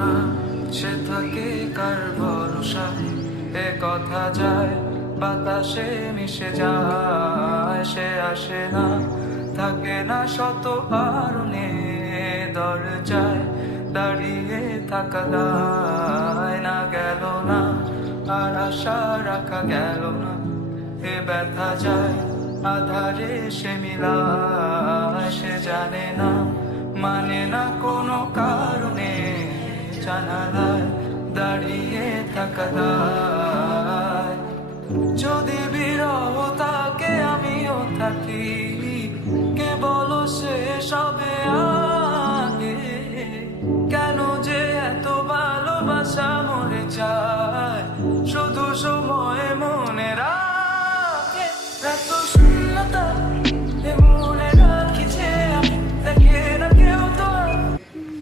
না, সে থাকে কার ভরসায়। এ কথা যায় বাতাসে মিশে যায়, সে আসে না, থাকে না শত কারণে। দরজায় দাঁড়িয়ে থাকা দায়, না গেল না আর আশা রাখা গেল না। এ ব্যথা যায় আধারে সে মিলায়, সে জানে না মানে না কোনো কারণে। জানালায় দাঁড়িয়ে থাকা দায়, যদি